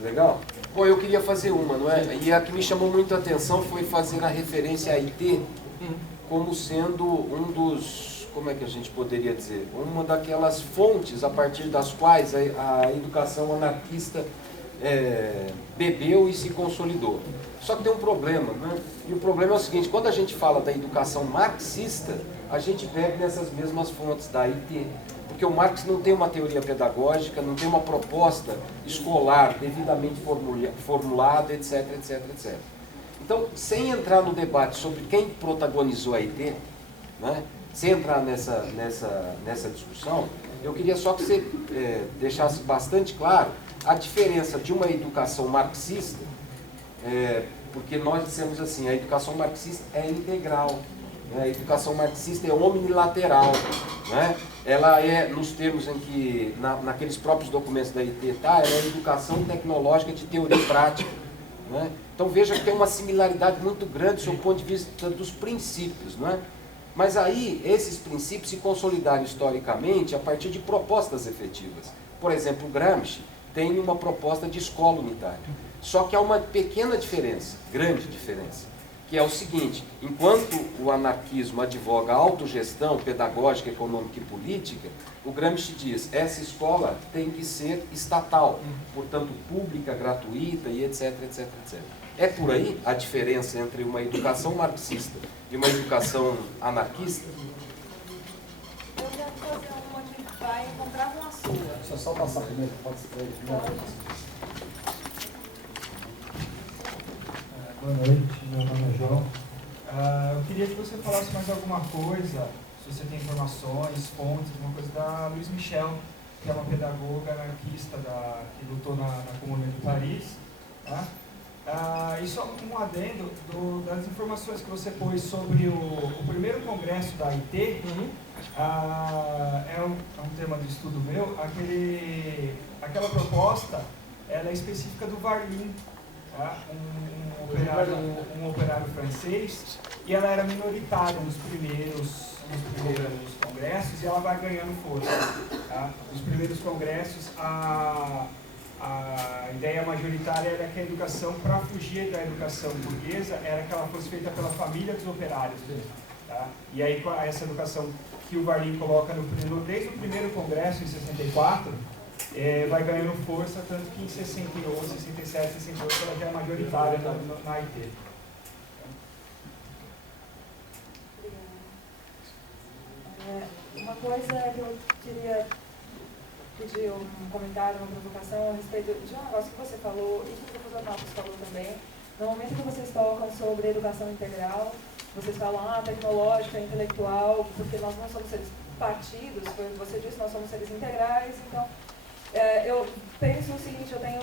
Legal? Bom, eu queria fazer uma, não é? E a que me chamou muito a atenção foi fazer a referência a IT como sendo um dos, como é que a gente poderia dizer? Uma daquelas fontes a partir das quais a educação anarquista bebeu e se consolidou. Só que tem um problema, né? E o problema é o seguinte: quando a gente fala da educação marxista, a gente bebe nessas mesmas fontes da IT. Porque o Marx não tem uma teoria pedagógica, não tem uma proposta escolar devidamente formulada, etc, etc, etc. Então, sem entrar no debate sobre quem protagonizou a IT, né? Sem entrar nessa discussão, eu queria só que você deixasse bastante claro a diferença de uma educação marxista, porque nós dissemos assim: a educação marxista é integral, né? A educação marxista é omnilateral, né? Ela é, nos termos em que, naqueles próprios documentos da IT, ela é educação tecnológica de teoria e prática, né? Então veja que tem uma similaridade muito grande sob o ponto de vista dos princípios, não é? Mas aí, esses princípios se consolidaram historicamente a partir de propostas efetivas. Por exemplo, o Gramsci tem uma proposta de escola unitária. Só que há uma pequena diferença, grande diferença, que é o seguinte: enquanto o anarquismo advoga a autogestão pedagógica, econômica e política, o Gramsci diz: essa escola tem que ser estatal, portanto pública, gratuita e etc, etc, etc. É por aí a diferença entre uma educação marxista e uma educação anarquista? Eu quero fazer uma que vai encontrar com a sua. Deixa eu só passar primeiro, pode ser. Boa noite, meu nome é João. Eu queria que você falasse mais alguma coisa, se você tem informações, fontes, alguma coisa da Louise Michel, que é uma pedagoga anarquista que lutou na Comuna de Paris. Tá? E só um adendo das informações que você pôs sobre o primeiro congresso da IT. É um tema de estudo meu. Aquela proposta ela é específica do Varlin, tá? um operário francês, e ela era minoritária nos primeiros congressos, e ela vai ganhando força. Tá? Nos primeiros congressos, a ideia majoritária era que a educação, para fugir da educação burguesa, era que ela fosse feita pela família dos operários. Tá? E aí, essa educação que o Varlin coloca desde o primeiro congresso, em 64, vai ganhando força, tanto que em 68, 67, 68 ela já é majoritária na IT. Uma coisa que eu queria pedir um comentário, uma provocação a respeito de um negócio que você falou e que o professor Marcos falou também. No momento que vocês tocam sobre educação integral, vocês falam tecnológica, intelectual, porque nós não somos seres partidos, foi o que você disse, nós somos seres integrais. Então, eu penso o seguinte: eu tenho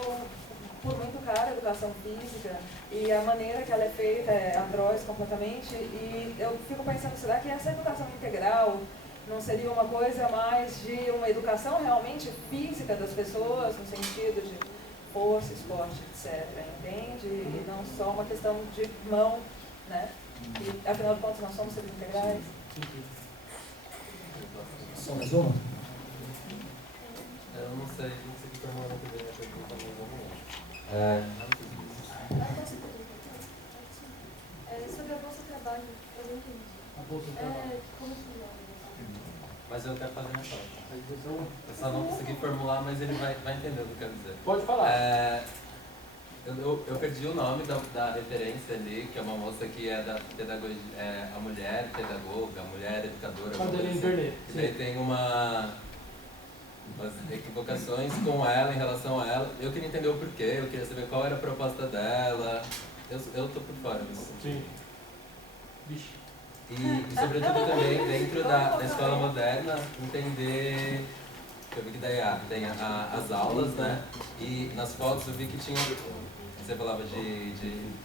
por muito cara a educação física e a maneira que ela é feita é atroz completamente, e eu fico pensando, será que essa educação integral não seria uma coisa mais de uma educação realmente física das pessoas, no sentido de força, esporte, etc., entende? E não só uma questão de mão, né? E, afinal de contas, nós somos seres integrais. Só mais uma? Eu não sei se formular uma primeira pergunta, mas vamos lá. Sobre a Bolsa de Trabalho, eu não entendi. A Bolsa de Trabalho. Como que é? Mas eu quero fazer minha parte. Eu só não consegui formular, mas ele vai entender o que eu quero dizer. Pode falar. Eu perdi o nome da referência ali, que é uma moça que é da pedagogia, a mulher pedagoga, a mulher educadora. Madeleine Vernet. E daí tem umas equivocações com ela, em relação a ela. Eu queria entender o porquê, eu queria saber qual era a proposta dela. Eu tô por fora disso. Sim. Vixe. E sobretudo também, dentro da escola moderna, entender... Eu vi que daí tem as aulas, né? E nas fotos eu vi que tinha... Você falava de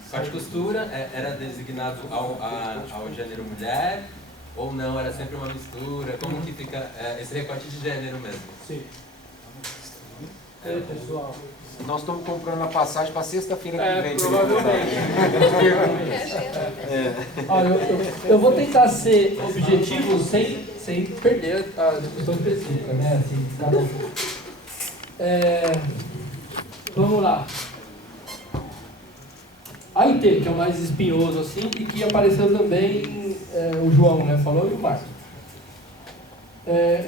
corte e costura, era designado ao gênero mulher, ou não, era sempre uma mistura? Como que fica esse recorte de gênero mesmo? Sim. Pessoal. Nós estamos comprando a passagem para sexta-feira que vem. Provavelmente. Olha, eu vou tentar ser objetivo sem perder a discussão específica, né? Assim, cada... Vamos lá. A IT, que é o mais espinhoso assim, e que apareceu também o João, né, falou, e o Marcos.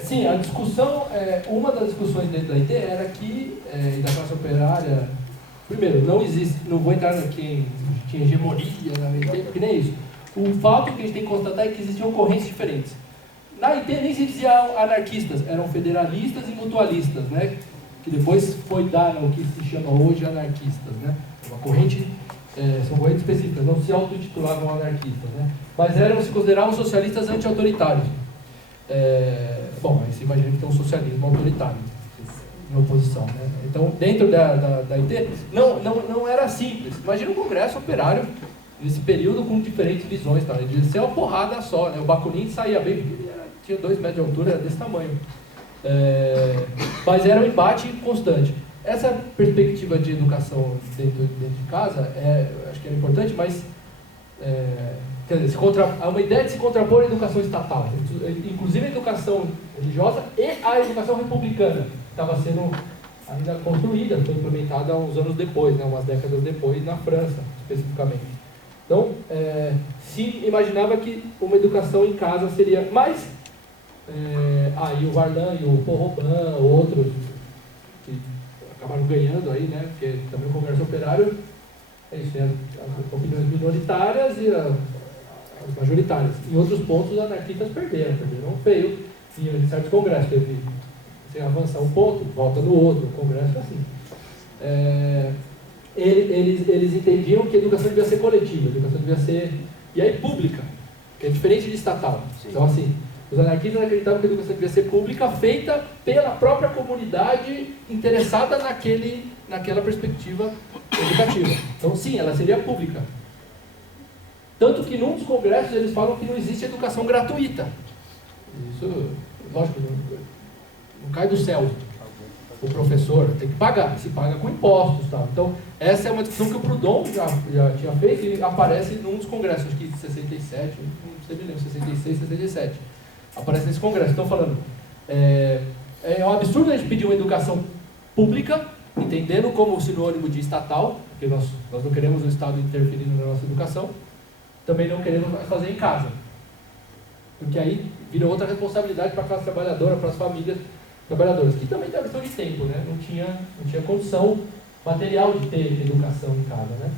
Sim, a discussão, uma das discussões dentro da IT era que, e da classe operária, primeiro, não existe, não vou entrar aqui em tinha hegemonia na IT, porque nem isso. O fato que a gente tem que constatar é que existiam correntes diferentes. Na IT nem se dizia anarquistas, eram federalistas e mutualistas, né? Que depois foi dar o que se chama hoje anarquistas, né? Uma corrente, são correntes específicas, não se autotitulavam anarquistas, né? Mas se consideravam socialistas anti-autoritários. Bom, aí você imagina que tem um socialismo autoritário em oposição, né? Então, dentro da IT, não era simples. Imagina um congresso operário nesse período com diferentes visões, tá? Ele devia ser uma porrada só, né? O Bakunin saía bem, porque ele tinha 2 metros de altura, era desse tamanho. Mas era um embate constante. Essa perspectiva de educação dentro de casa, acho que é importante, mas quer dizer, há uma ideia de se contrapor à educação estatal, inclusive a educação religiosa e a educação republicana, que estava sendo ainda construída, foi implementada uns anos depois, né, umas décadas depois, na França, especificamente. Então, se imaginava que uma educação em casa seria mais... aí o Varlan e o Porroban, outros que acabaram ganhando aí, né, porque também o Congresso Operário é isso, né, as opiniões minoritárias e as majoritárias. Em outros pontos, os anarquistas perderam feio, e em certos congressos teve, você avança um ponto, volta no outro, o congresso é assim. Eles entendiam que a educação devia ser coletiva, a educação devia ser, e aí pública, que é diferente de estatal. Sim. Então assim, os anarquistas acreditavam que a educação devia ser pública, feita pela própria comunidade interessada naquela perspectiva educativa. Então sim, ela seria pública. Tanto que num dos congressos eles falam que não existe educação gratuita. Isso, lógico, não cai do céu. O professor tem que pagar, se paga com impostos. Tal. Então, essa é uma discussão que o Proudhon já tinha feito e aparece num dos congressos, acho que de 67, não sei me lembro, 66, 67. Aparece nesse congresso. Estão falando, é um absurdo a gente pedir uma educação pública, entendendo como sinônimo de estatal, porque nós não queremos o Estado interferindo na nossa educação, também não queremos fazer em casa. Porque aí vira outra responsabilidade para a classe trabalhadora, para as famílias trabalhadoras, que também tem uma questão de tempo, né? Não tinha condição material de ter educação em casa, né?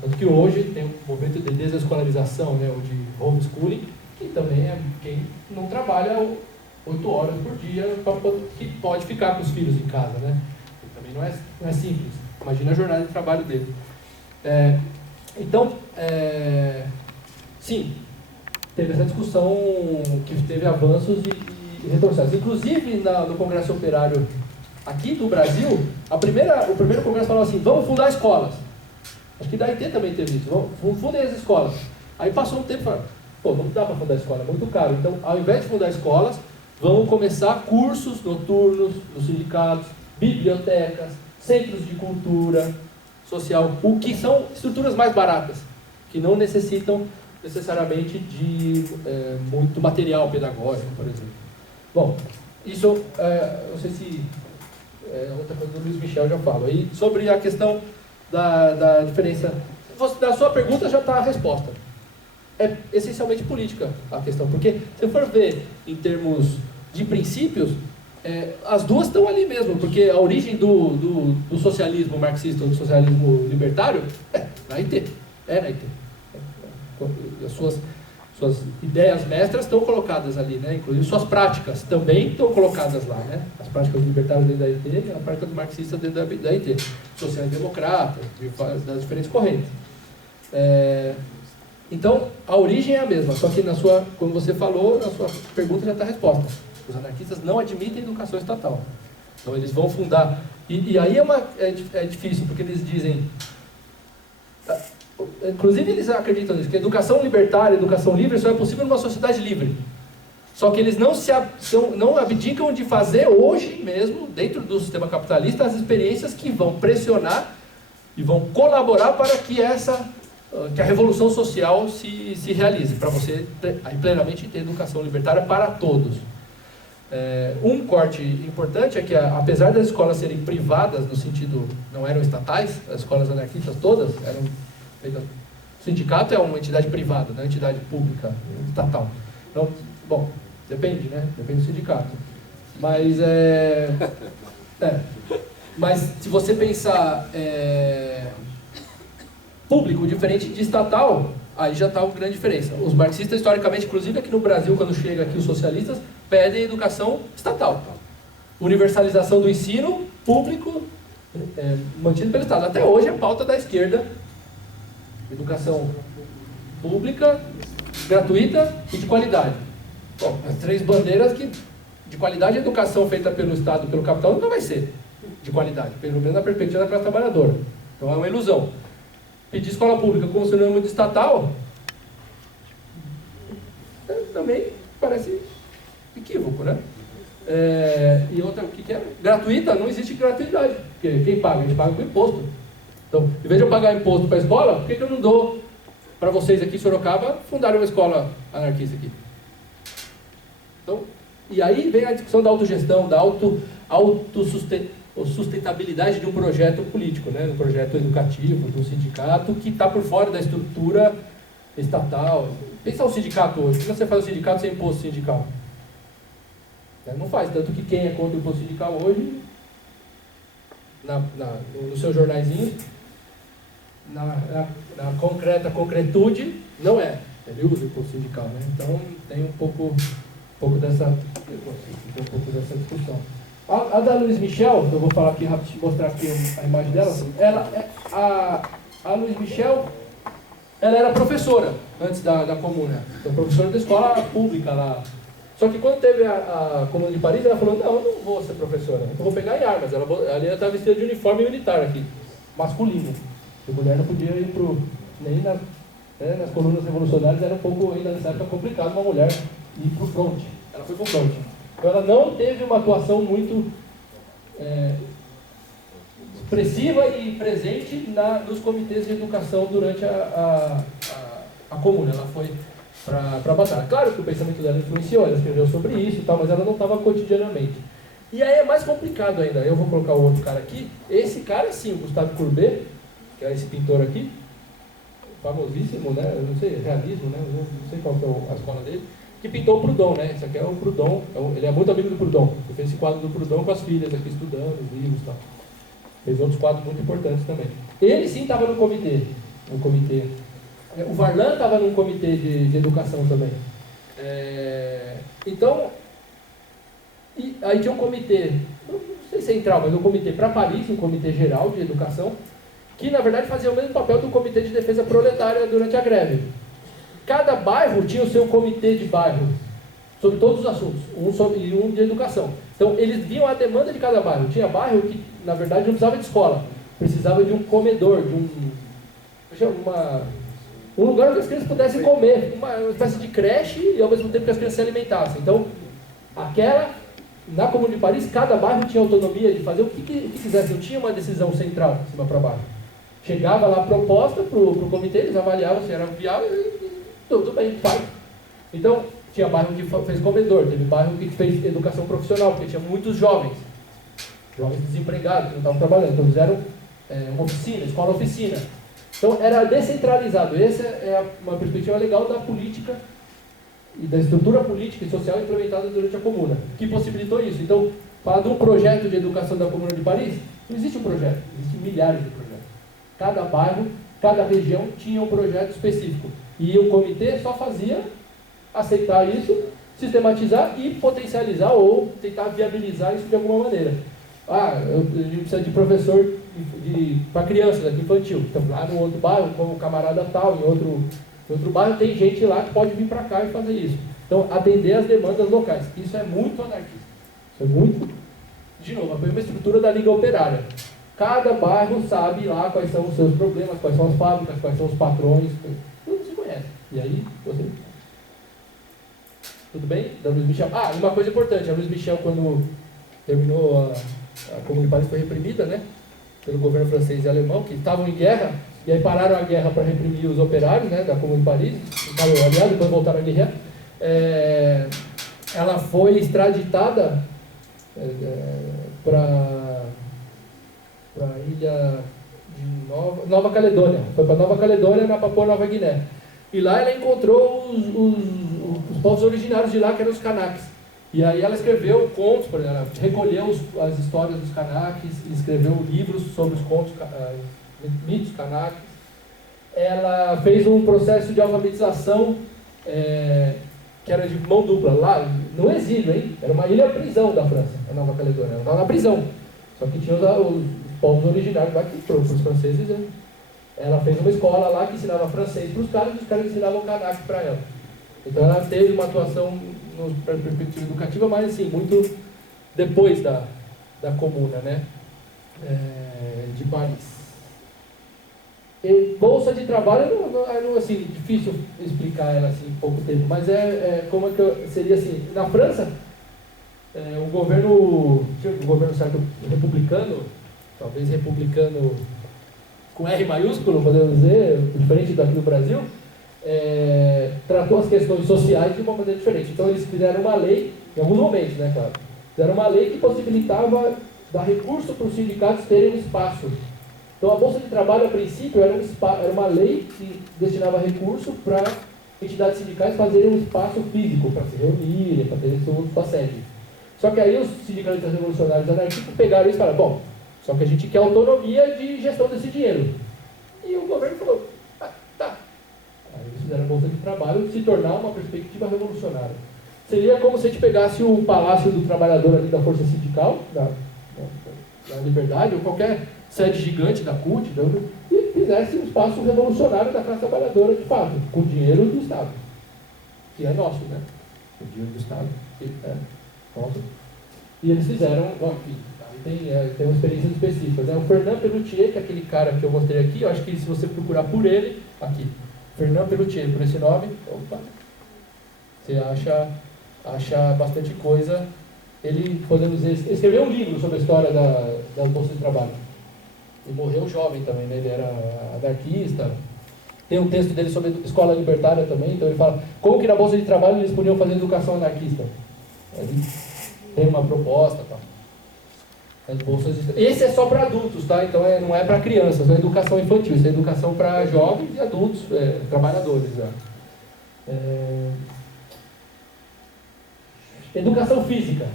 Tanto que hoje tem um movimento de desescolarização, né? Ou de homeschooling, que também é quem não trabalha 8 horas por dia, que pode ficar com os filhos em casa, né? E também não é simples. Imagina a jornada de trabalho dele. Então, sim, teve essa discussão que teve avanços e retrocessos. Inclusive, no Congresso Operário aqui do Brasil, o primeiro congresso falou assim, vamos fundar escolas. Acho que da IT também teve isso, fundem as escolas. Aí passou um tempo e falaram, não dá para fundar escola, é muito caro. Então, ao invés de fundar escolas, vamos começar cursos noturnos nos sindicatos, bibliotecas, centros de cultura social, o que são estruturas mais baratas, que não necessitam necessariamente de muito material pedagógico, por exemplo. Bom, isso, não sei se outra coisa do Luiz Michel já falo. E sobre a questão da diferença, da sua pergunta já está a resposta. É essencialmente política a questão, porque se for ver em termos de princípios, as duas estão ali mesmo, porque a origem do socialismo marxista ou do socialismo libertário na IT. Na IT. As suas ideias mestras estão colocadas ali, né? Inclusive suas práticas também estão colocadas lá, né? As práticas libertárias dentro da IT e a prática dos marxistas dentro da IT. Sociais-democratas, das diferentes correntes. Então, a origem é a mesma, só que como você falou, na sua pergunta já está a resposta. Os anarquistas não admitem educação estatal. Então eles vão fundar... E aí é difícil, porque eles dizem... Inclusive eles acreditam nisso, que a educação libertária, a educação livre só é possível numa sociedade livre. Só que eles não abdicam de fazer hoje mesmo, dentro do sistema capitalista, as experiências que vão pressionar e vão colaborar para que a revolução social se realize, para você aí plenamente ter educação libertária para todos. Um corte importante é que, apesar das escolas serem privadas, no sentido, não eram estatais, as escolas anarquistas todas eram feitas. O sindicato é uma entidade privada, não é uma entidade pública, estatal. Então, bom, depende, né? Depende do sindicato. Mas, mas se você pensar público diferente de estatal, aí já está uma grande diferença. Os marxistas, historicamente, inclusive aqui no Brasil, quando chega aqui os socialistas, pedem educação estatal. Universalização do ensino público mantido pelo Estado. Até hoje é pauta da esquerda. Educação pública, gratuita e de qualidade. Bom, as 3 bandeiras que de qualidade a educação feita pelo Estado, pelo capital, nunca vai ser de qualidade, pelo menos na perspectiva da classe trabalhadora. Então é uma ilusão. Pedir escola pública como sinônimo de estatal também parece equívoco, né? E outra, o que é? Gratuita, não existe gratuidade. Porque quem paga? A gente paga com imposto. Então, em vez de eu pagar imposto para a escola, por que eu não dou para vocês aqui em Sorocaba fundarem uma escola anarquista aqui? Então, e aí vem a discussão da autogestão, da autossustentabilidade de um projeto político, né? Um projeto educativo, de um sindicato que está por fora da estrutura estatal. Pensa o sindicato hoje. Como você faz o sindicato sem imposto sindical? Não faz, tanto que quem é contra o imposto sindical hoje, no seu jornaizinho, na concretude, não é. Ele usa o imposto sindical, né? Então tem um pouco dessa discussão. A da Louise Michel, eu vou falar aqui rapidinho, mostrar aqui a imagem dela. A Louise Michel, ela era professora antes da Comuna. Então, professora da escola pública lá. Só que quando teve a Comuna de Paris, ela falou, não, eu não vou ser professora, eu vou pegar em armas. Ela estava vestida de uniforme militar aqui, masculino. A mulher não podia ir nem nas colunas revolucionárias, era um pouco, ainda nessa época, complicado uma mulher ir para o front. Ela foi para o front. Então ela não teve uma atuação muito expressiva e presente nos comitês de educação durante a Comuna. Ela foi para a batalha. Claro que o pensamento dela influenciou, ela escreveu sobre isso e tal, mas ela não estava cotidianamente. E aí é mais complicado ainda. Eu vou colocar o outro cara aqui. Esse cara sim, o Gustave Courbet, que é esse pintor aqui, famosíssimo, né? Eu não sei, realismo, né? Eu não sei qual que é a escola dele, que pintou o Proudhon, né? Esse aqui é o Proudhon, ele é muito amigo do Proudhon. Ele fez esse quadro do Proudhon com as filhas aqui estudando, os livros e tal. Fez outros quadros muito importantes também. Ele sim estava no comitê. O Varlan estava num comitê de educação também. Então, aí tinha um comitê, não sei central, mas um comitê para Paris, um comitê geral de educação, que na verdade fazia o mesmo papel do comitê de defesa proletária durante a greve. Cada bairro tinha o seu comitê de bairro, sobre todos os assuntos, e um de educação. Então, eles viam a demanda de cada bairro. Tinha bairro que, na verdade, não precisava de escola, precisava de um comedor, de um lugar onde as crianças pudessem comer, uma espécie de creche e ao mesmo tempo que as crianças se alimentassem. Então, na Comuna de Paris, cada bairro tinha autonomia de fazer o que quisesse, não tinha uma decisão central, de cima para baixo. Chegava lá a proposta para o comitê, eles avaliavam se era viável e tudo bem, faz. Então, tinha bairro que fez comedor, teve bairro que fez educação profissional, porque tinha muitos jovens desempregados que não estavam trabalhando, então fizeram uma oficina, escola-oficina. Então, era descentralizado. Essa é uma perspectiva legal da política e da estrutura política e social implementada durante a Comuna, que possibilitou isso. Então, falar de um projeto de educação da Comuna de Paris, não existe um projeto, existem milhares de projetos. Cada bairro, cada região tinha um projeto específico. E o comitê só fazia aceitar isso, sistematizar e potencializar ou tentar viabilizar isso de alguma maneira. A gente precisa de professor para crianças, infantil. Então, lá no outro bairro, como o camarada tal, em outro bairro, tem gente lá que pode vir para cá e fazer isso. Então, atender as demandas locais. Isso é muito anarquista. Isso é muito... De novo, a mesma estrutura da Liga Operária. Cada bairro sabe lá quais são os seus problemas, quais são as fábricas, quais são os patrões. Tudo se conhece. E aí, você... Tudo bem? Da Louise Michel. E uma coisa importante. A Louise Michel, quando terminou a Comuna de Paris, foi reprimida, né? Pelo governo francês e alemão, que estavam em guerra, e aí pararam a guerra para reprimir os operários, né, da Comuna de Paris, aliás, depois voltaram a guerrear. ela foi extraditada para a ilha de Nova Caledônia. Foi para Nova Caledônia, na Papua Nova Guiné. E lá ela encontrou os povos originários de lá, que eram os Kanaks. E aí ela escreveu contos, por exemplo, ela recolheu as histórias dos Kanaks, escreveu livros sobre os contos, mitos Kanaks. Ela fez um processo de alfabetização que era de mão dupla, lá no exílio, hein? Era uma ilha-prisão da França, a Nova Caledônia. Ela estava na prisão. Só que tinha os povos originários lá que foram os franceses. Né? Ela fez uma escola lá que ensinava francês para os caras e os caras ensinavam Kanak para ela. Então ela teve uma atuação na perspectiva educativa, mas assim, muito depois da comuna, né? De Paris. E bolsa de trabalho, não assim, difícil explicar ela assim em pouco tempo, mas como é que seria assim, na França, o governo certo republicano, talvez republicano com R maiúsculo, podemos dizer, diferente daqui do Brasil, tratou as questões sociais de uma maneira diferente. Então eles fizeram uma lei, em alguns momentos, né, claro, fizeram uma lei que possibilitava dar recurso para os sindicatos terem um espaço. Então a Bolsa de Trabalho, a princípio, era uma lei que destinava recurso para entidades sindicais fazerem um espaço físico, para se reunirem, para terem sua sede. Só que aí os sindicalistas revolucionários anarquistas pegaram isso e falaram, bom, só que a gente quer autonomia de gestão desse dinheiro. E o governo falou, tá. Aí eles fizeram a Bolsa de Trabalho se tornar uma perspectiva revolucionária. Seria como se a gente pegasse o Palácio do Trabalhador ali da Força Sindical, da Liberdade, ou qualquer sede gigante da CUT, e fizesse um espaço revolucionário da classe trabalhadora de fato, com o dinheiro do Estado. Que é nosso, né? O dinheiro do Estado. Pronto. E eles fizeram, tem uma experiência específica. Né? O Fernand Pelloutier, que é aquele cara que eu mostrei aqui, eu acho que se você procurar por ele, aqui, Fernand Pelloutier, por esse nome, opa, você acha bastante coisa. Ele, podemos dizer, escreveu um livro sobre a história da Bolsa de Trabalho. E morreu jovem também, né? Ele era anarquista. Tem um texto dele sobre escola libertária também, então ele fala como que na Bolsa de Trabalho eles podiam fazer educação anarquista. Ele tem uma proposta, tá? As bolsas de... Esse é só para adultos, tá? Então não é para crianças, não é educação infantil, isso é educação para jovens e adultos, trabalhadores. Já. Educação física.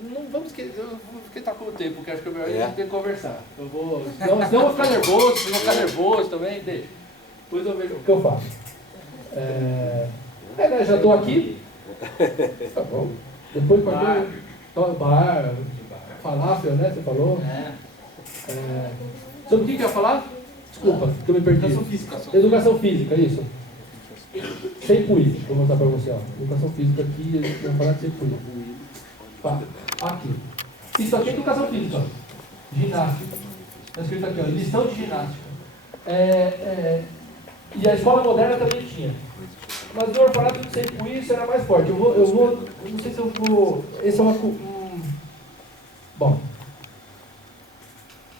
Não vamos esquecer, eu vou estar com o tempo, porque acho que a gente tem que conversar. Senão eu vou ficar nervoso, se eu vou ficar nervoso também, deixa. Depois eu vejo o que eu faço. Né, já estou aqui. Tá bom. Depois pode bar, falafel, né? Você falou? Sobre o que eu ia falar? Desculpa, que eu me perdi. Educação física. Educação física, isso. Sem quiz, vou mostrar para você. Ó. Educação física aqui, a gente vai falar de sem quiz. Aqui. Isso aqui é educação física. Ginástica. Está escrito aqui, ó, lição de ginástica. E a escola moderna também tinha. Mas no orfanato de Seipuí isso era mais forte. Eu não sei se eu vou... Esse é uma... Bom.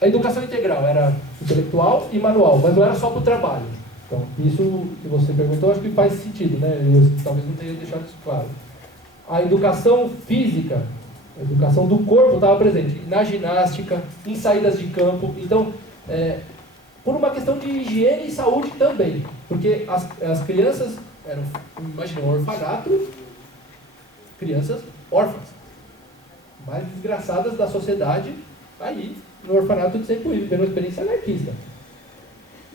A educação integral era intelectual e manual, mas não era só para o trabalho. Então, isso que você perguntou, acho que faz sentido, né? Eu talvez não tenha deixado isso claro. A educação física, a educação do corpo estava presente na ginástica, em saídas de campo. Então, por uma questão de higiene e saúde também. Porque as crianças eram, imagina, um orfanato, crianças órfãs, mais desgraçadas da sociedade, aí no orfanato de Seipuí, vivendo uma experiência anarquista.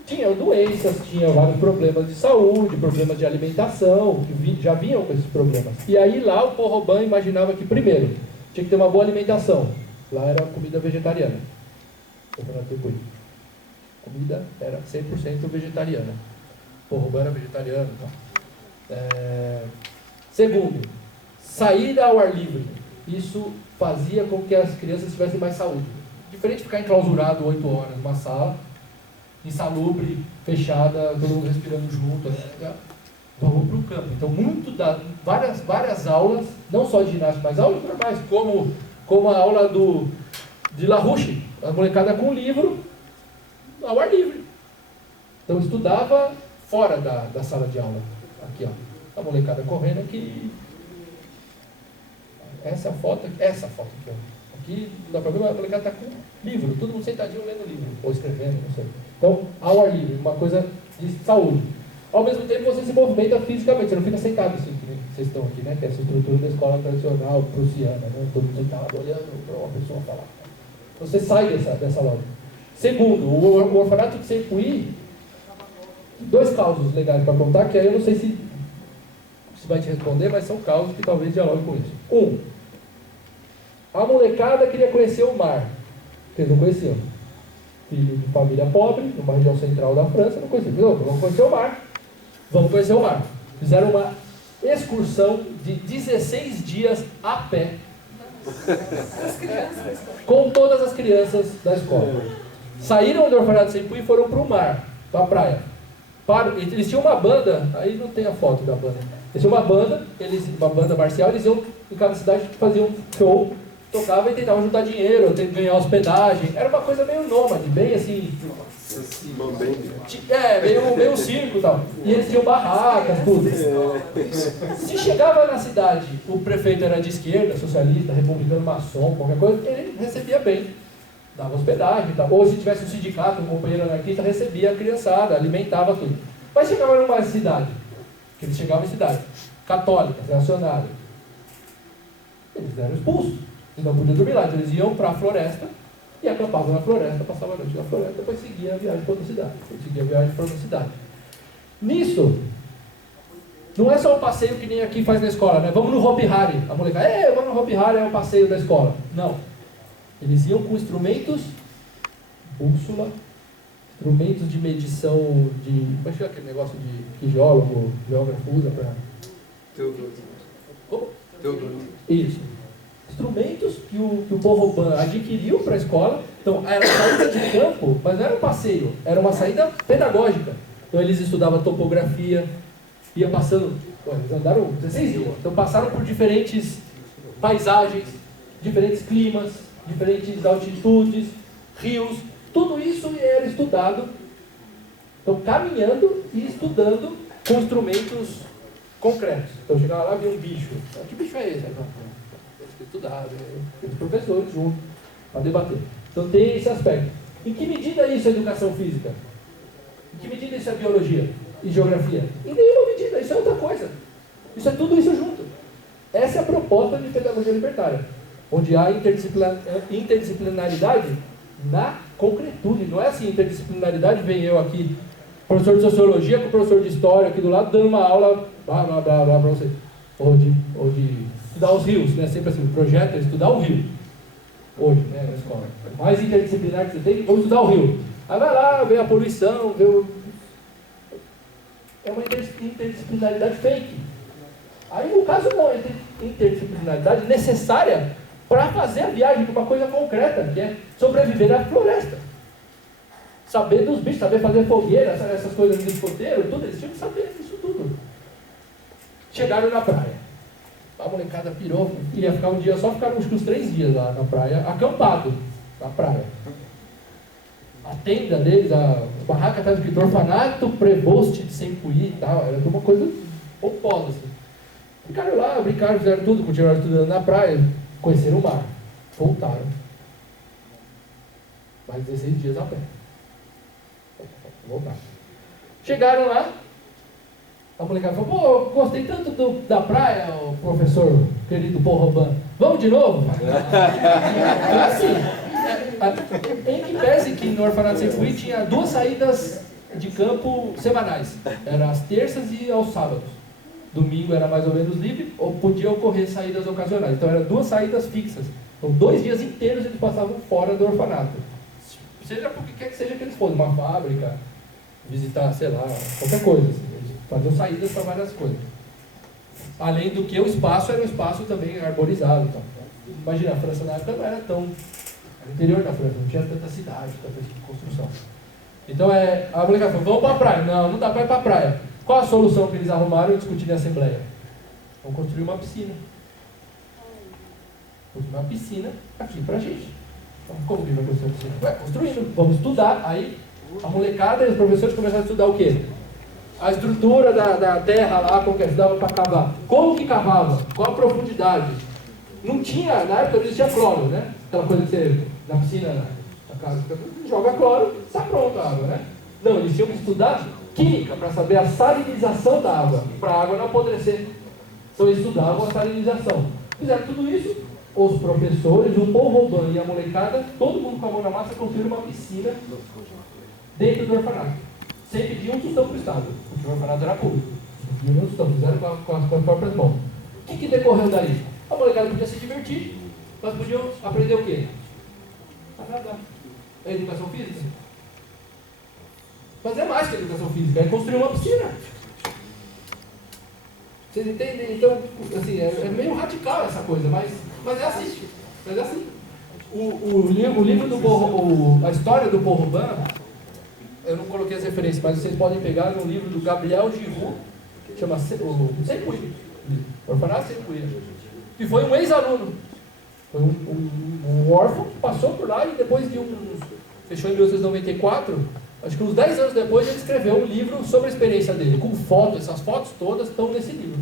Tinham doenças, tinham vários problemas de saúde, problemas de alimentação, que já vinham com esses problemas. E aí lá o Porroban imaginava que, primeiro, tinha que ter uma boa alimentação. Lá era comida vegetariana. A comida era 100% vegetariana. Porroban era vegetariano. Então. Segundo, sair ao ar livre. Isso fazia com que as crianças tivessem mais saúde. Diferente de ficar enclausurado 8 horas numa sala, insalubre, fechada, todo mundo respirando junto. Né? Vamos para o campo. Então, várias aulas, não só de ginástica, mas aulas normais, como a aula de Larouche, a molecada com livro ao ar livre. Então, estudava fora da sala de aula. Aqui, ó. a molecada correndo aqui. Essa foto aqui, ó. Aqui não dá pra ver, mas a molecada tá com livro, todo mundo sentadinho lendo livro, ou escrevendo, não sei. Então, ao ar livre, uma coisa de saúde. Ao mesmo tempo, você se movimenta fisicamente, você não fica sentado assim, que nem vocês estão aqui, né? Que é essa estrutura da escola tradicional prussiana, né? Todo mundo sentado olhando para uma pessoa falar. Você sai dessa lógica. Segundo, o orfanato de Sempuí, dois causos legais para contar, que aí eu não sei se vai te responder, mas são causos que talvez dialoguem com isso. Um, a molecada queria conhecer o mar, que eles não conheciam. Filho de família pobre, numa região central da França, não conheciam. Não, vamos conhecer o mar. Vamos conhecer o mar. Fizeram uma excursão de 16 dias a pé. Com todas as crianças da escola. Saíram do orfanato de Sempuí e foram para o mar, para a praia. Eles tinham uma banda, aí não tem a foto da banda. Eles tinham uma banda marcial, eles iam em cada cidade, faziam show, tocavam e tentavam juntar dinheiro, ganhar hospedagem. Era uma coisa meio nômade, bem assim. Meio circo e tal. E eles tinham barracas, tudo. Se chegava na cidade, o prefeito era de esquerda, socialista, republicano, maçom, qualquer coisa, ele recebia bem. Dava hospedagem e tal. Ou se tivesse um sindicato, um companheiro anarquista, recebia a criançada, alimentava tudo. Mas chegava numa cidade, que eles chegavam em cidade, católicas, reacionárias. Eles eram expulsos. Eles não podiam dormir lá, então eles iam para a floresta e acampavam na floresta, passavam a noite na floresta, depois seguia a viagem para outra cidade. Nisso, não é só um passeio que nem aqui faz na escola, né? Vamos no Hopi Hari. A molecada, vamos no Hopi Hari, é um passeio da escola. Não. Eles iam com instrumentos, bússola, instrumentos de medição de... Como é que é aquele negócio que geógrafo usa para... Teodoro. Isso. Instrumentos que o Porroban adquiriu para a escola. Então, era saída de campo, mas não era um passeio, era uma saída pedagógica. Então, eles estudavam topografia, ia passando... Eles andaram 16 dias, então passaram por diferentes paisagens, diferentes climas, diferentes altitudes, rios, tudo isso era estudado. Então, caminhando e estudando com instrumentos concretos. Então, chegava lá e via um bicho. Que bicho é esse? Estudado, os professores juntos, para debater. Então tem esse aspecto. Em que medida isso é educação física? Em que medida isso é biologia e geografia? Em nenhuma medida, isso é outra coisa. Isso é tudo isso junto. Essa é a proposta de pedagogia libertária, onde há interdisciplinaridade na concretude. Não é assim, interdisciplinaridade, vem eu aqui, professor de sociologia com professor de história aqui do lado, dando uma aula, blá blá blá blá para você. Ou de estudar os rios, né? Sempre assim, o projeto é estudar o rio. Hoje, né, na escola. O mais interdisciplinar que você tem, vamos estudar o rio. Aí vai lá, vê a poluição, é uma interdisciplinaridade fake. Aí no caso não, é interdisciplinaridade necessária para fazer a viagem para uma coisa concreta, que é sobreviver na floresta. Saber dos bichos, saber fazer fogueira, essas coisas de escoteiro, tudo, eles tinham que saber disso tudo. Chegaram na praia. A molecada pirou, queria ficar um dia, só ficaram uns 3 dias lá na praia, acampado na praia. A tenda deles, a barraca estava escrito orfanato Prevost de Sempuí e tal, era uma coisa oposta assim. Ficaram lá, brincaram, fizeram tudo, continuaram estudando na praia, conheceram o mar, voltaram. Mais 16 dias a pé. Voltaram. Chegaram lá, a molecada falou, pô, gostei tanto da praia, o professor querido Porroban, vamos de novo? Então assim, em que pese que no orfanato de Sempuí tinha 2 saídas de campo semanais, eram às terças e aos sábados. Domingo era mais ou menos livre, ou podia ocorrer saídas ocasionais, então eram 2 saídas fixas. Então 2 dias inteiros eles passavam fora do orfanato. Seja porque quer que seja que eles fossem, uma fábrica, visitar, sei lá, qualquer coisa assim. Faziam saídas para várias coisas. Além do que o espaço era um espaço também arborizado. Então. Imagina, a França na época não era tão... Era interior da França, não tinha tanta cidade, tanta construção. Então a molecada falou, vamos para a praia. Não dá para ir para a praia. Qual a solução que eles arrumaram e discutiram na Assembleia? Vamos construir uma piscina. Construir uma piscina aqui para a gente. Então, como que vai construir uma piscina? Construindo. Vamos estudar. Aí a molecada e os professores começaram a estudar o quê? a estrutura da terra lá, como que dava para cavar. Como que cavava? Qual a profundidade? Não tinha, na época não existia cloro, né? Aquela coisa que você, na piscina, na casa, joga cloro, está pronto a água, né? Não, eles tinham que estudar química para saber a salinização da água, para a água não apodrecer. Então eles estudavam a salinização. Fizeram tudo isso, os professores, o Paul Robin e a molecada, todo mundo com a mão na massa, construíram uma piscina dentro do orfanato. Sem pedir um tostão para o Estado, porque o orfanato era público. Não pediram um tostão, fizeram com as próprias mãos. O que decorreu dali? A molecada podia se divertir, mas podiam aprender o quê? A nadar. É educação física? Mas é mais que educação física, é construir uma piscina. Vocês entendem? Então, assim, é meio radical essa coisa, mas é assim. Mas é assim. O livro do a história do Paul Robin, eu não coloquei as referências, mas vocês podem pegar no livro do Gabriel Giroux, que chama Sem Cuida. Orfanato Sem Cuida. Que foi um ex-aluno. Foi um órfão que passou por lá e depois de fechou em 1994, acho que uns 10 anos depois ele escreveu um livro sobre a experiência dele, com fotos, essas fotos todas estão nesse livro.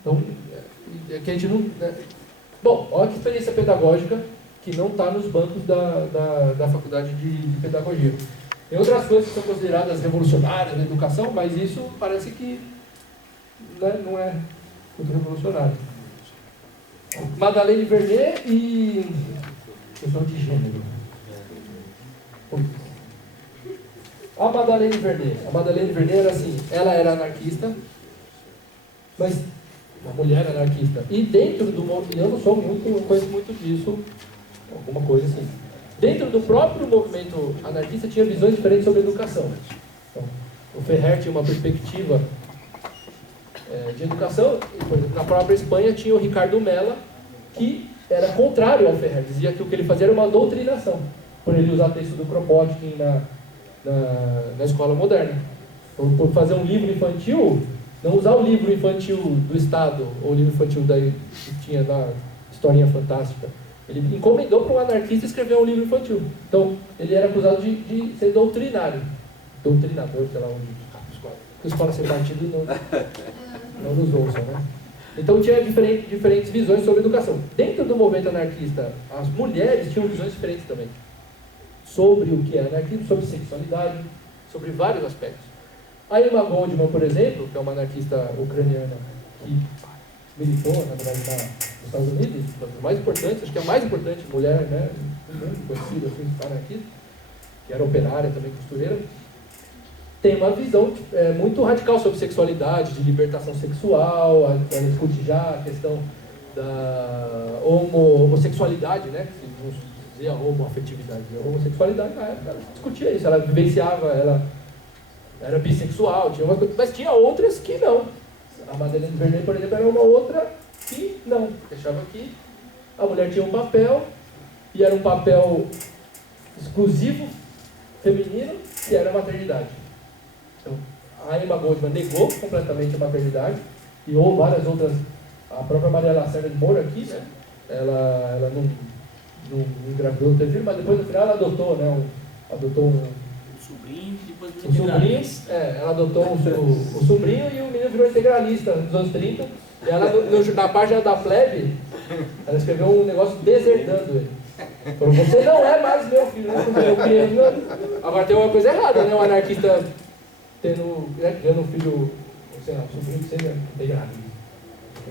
Então, é que a gente não... Bom, olha que experiência pedagógica que não está nos bancos da faculdade de pedagogia. Tem outras coisas que são consideradas revolucionárias na educação, mas isso parece que, né, não é muito revolucionário. Madeleine Vernet e questão de gênero. A Madeleine Vernet era assim, ela era anarquista, mas uma mulher anarquista. E dentro do movimento, eu não conheço muito disso, alguma coisa assim. Dentro do próprio movimento anarquista tinha visões diferentes sobre educação. Então, o Ferrer tinha uma perspectiva de educação, por exemplo, na própria Espanha tinha o Ricardo Mella, que era contrário ao Ferrer, dizia que o que ele fazia era uma doutrinação, por ele usar texto do Kropotkin na escola moderna. Então, por fazer um livro infantil, não usar o livro infantil do Estado, ou o livro infantil que tinha da Historinha Fantástica. Ele encomendou para um anarquista escrever um livro infantil. Então, ele era acusado de ser doutrinário. Doutrinador, sei lá, a escola sem partido não nos ouçam, né? Então, tinha diferentes visões sobre educação. Dentro do movimento anarquista, as mulheres tinham visões diferentes também. Sobre o que é anarquismo, sobre sexualidade, sobre vários aspectos. A Emma Goldman, por exemplo, que é uma anarquista ucraniana que militou, na verdade, nos Estados Unidos, uma das mais importantes, acho que é a mais importante mulher, né, conhecida, assim, anarquista, que era operária, também costureira, tem uma visão muito radical sobre sexualidade, de libertação sexual, ela discute já a questão da homossexualidade, né, que se não dizia homoafetividade, a homossexualidade, na época ela discutia isso, ela vivenciava, ela era bissexual, tinha uma coisa, mas tinha outras que não. A Madeleine Vernet, por exemplo, era uma outra que não. Achava que a mulher tinha um papel, e era um papel exclusivo, feminino, que era a maternidade. Então, a Emma Goldman negou completamente a maternidade, e houve várias outras, a própria Maria Lacerda de Moura aqui, né? Ela não engravidou, não teve filho, mas depois no final ela adotou, né? Adotou um sobrinho, depois o sobrinho, ela adotou o sobrinho e o menino virou integralista nos anos 30. E ela, na página da Plebe, ela escreveu um negócio desertando ele. Falou, você não é mais meu filho, né? Agora tem uma coisa errada, né? Um anarquista criando um filho, sei lá, um sobrinho que seja integralista.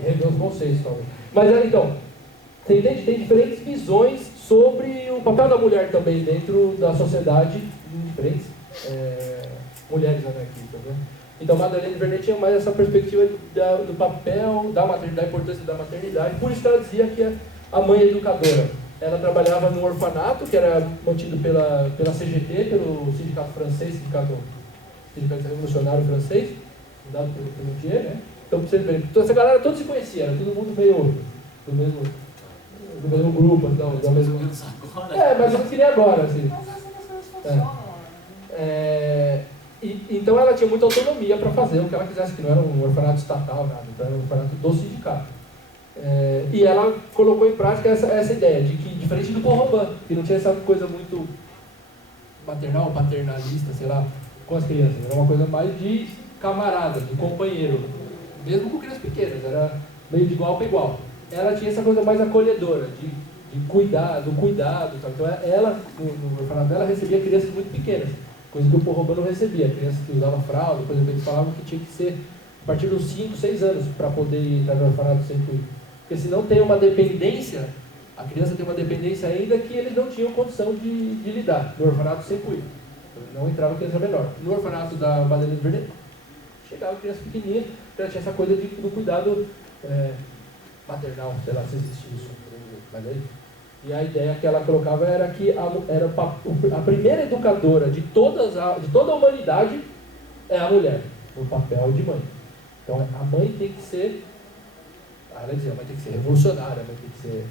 Rever os conceitos, talvez. Mas então, você entende? Tem diferentes visões sobre o papel da mulher também dentro da sociedade, em diferentes mulheres anarquistas, né? Então, Madeleine Vernet tinha mais essa perspectiva do papel da maternidade, da importância da maternidade, por isso que ela dizia que a mãe é educadora. Ela trabalhava num orfanato, que era mantido pela CGT, pelo sindicato francês, sindicato revolucionário francês, fundado pelo Pelloutier, né? Então, pra vocês verem, então, essa galera toda se conhecia, era todo mundo meio do mesmo grupo, então, da mesma... mas eu não queria agora, assim. Mas assim as coisas funcionam. Então ela tinha muita autonomia para fazer o que ela quisesse, que não era um orfanato estatal, nada, então era um orfanato do sindicato. E ela colocou em prática essa ideia de que, diferente do Paul Robin, que não tinha essa coisa muito maternal, paternalista, sei lá, com as crianças, era uma coisa mais de camarada, de companheiro, mesmo com crianças pequenas, era meio de igual para igual. Ela tinha essa coisa mais acolhedora, de cuidar, do cuidado, sabe? Então ela, no orfanato dela, recebia crianças muito pequenas, coisa que o Porrobã não recebia, crianças que usavam fralda, por exemplo, eles falavam que tinha que ser a partir dos 5, 6 anos para poder entrar no orfanato sem cuidado. Porque senão tem uma dependência, a criança tem uma dependência ainda que eles não tinham condição de lidar, no orfanato sem cuidado. Não entrava criança menor. No orfanato da Madalena Verde, chegava criança pequenininha, ela tinha essa coisa do cuidado maternal, sei lá se existe isso, mas é isso. E a ideia que ela colocava era que a primeira educadora de toda a humanidade é a mulher, no papel de mãe. Então a mãe tem que ser, ela dizia, a mãe tem que ser revolucionária, a mãe tem que ser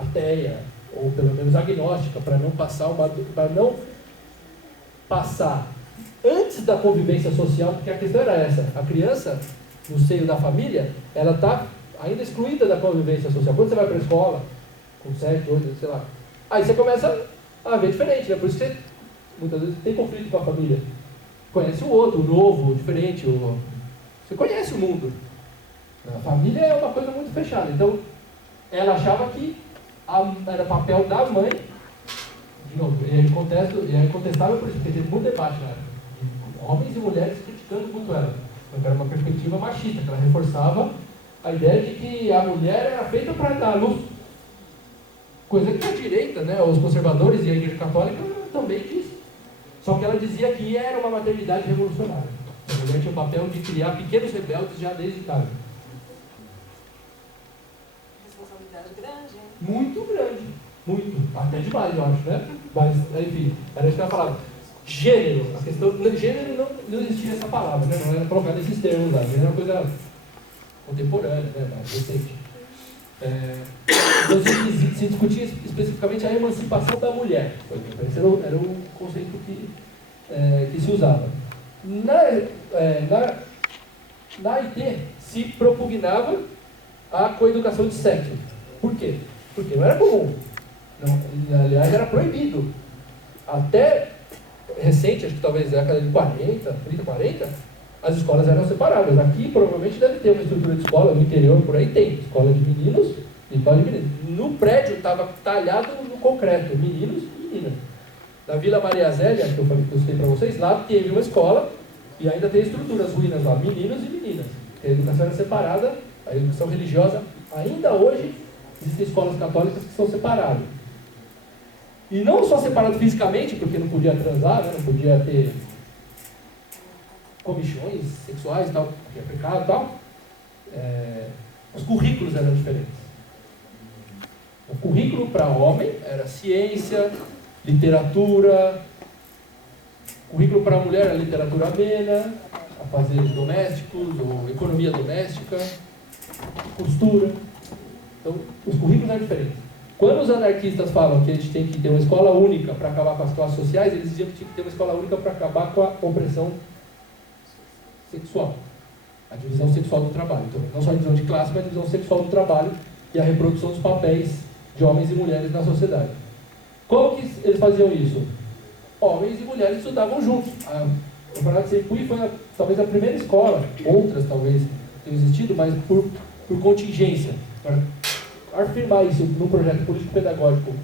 ateia, ou pelo menos agnóstica, para não passar antes da convivência social, porque a questão era essa, a criança, no seio da família, ela está ainda excluída da convivência social. Quando você vai para a escola, com 7, 8, sei lá, aí você começa a ver diferente, né? Por isso que você, muitas vezes, tem conflito com a família. Conhece o outro, o novo, o diferente, você conhece o mundo. A família é uma coisa muito fechada. Então, ela achava que era papel da mãe, de novo, e é incontestável por isso, porque teve muito debate na época. Homens e mulheres criticando muito ela. Porque era uma perspectiva machista, que ela reforçava a ideia de que a mulher era feita para dar luz. Coisa que a direita, né, os conservadores e a Igreja Católica também diz. Só que ela dizia que era uma maternidade revolucionária. A mulher tinha o papel de criar pequenos rebeldes já desde casa. Responsabilidade grande, hein? Muito grande. Muito. Até demais, eu acho, né? Mas, enfim, era isso que ela falava. Gênero. A questão de gênero não existia essa palavra, né? Não era colocada nesses termos lá. Gênero é uma coisa contemporânea, né? Mais recente. Então se discutia especificamente a emancipação da mulher. Esse era o conceito que se usava. Na IT se propugnava a coeducação de sexo. Por quê? Porque não era comum. Não, aliás, era proibido. Até recente, acho que talvez década de 40, 30, 40, as escolas eram separadas. Aqui provavelmente deve ter uma estrutura de escola, no interior por aí tem. Escola de meninos e escola de meninos. No prédio estava talhado no concreto, meninos e meninas. Na Vila Maria Zélia, que eu citei para vocês, lá teve uma escola e ainda tem estruturas ruínas lá, meninos e meninas. A educação era separada, a educação religiosa, ainda hoje existem escolas católicas que são separadas. E não só separado fisicamente, porque não podia transar, né? Não podia ter comichões sexuais e tal, porque é pecado e tal. Os currículos eram diferentes. O currículo para homem era ciência, literatura. O currículo para a mulher era literatura amena, afazeres domésticos, ou economia doméstica, costura. Então, os currículos eram diferentes. Quando os anarquistas falam que a gente tem que ter uma escola única para acabar com as classes sociais, eles diziam que tinha que ter uma escola única para acabar com a opressão sexual, a divisão sexual do trabalho. Então, não só a divisão de classe, mas a divisão sexual do trabalho e a reprodução dos papéis de homens e mulheres na sociedade. Como que eles faziam isso? Homens e mulheres estudavam juntos. O Orfanato de Sempuí foi talvez a primeira escola, outras talvez tenham existido, mas por contingência. Para afirmar isso num projeto político-pedagógico,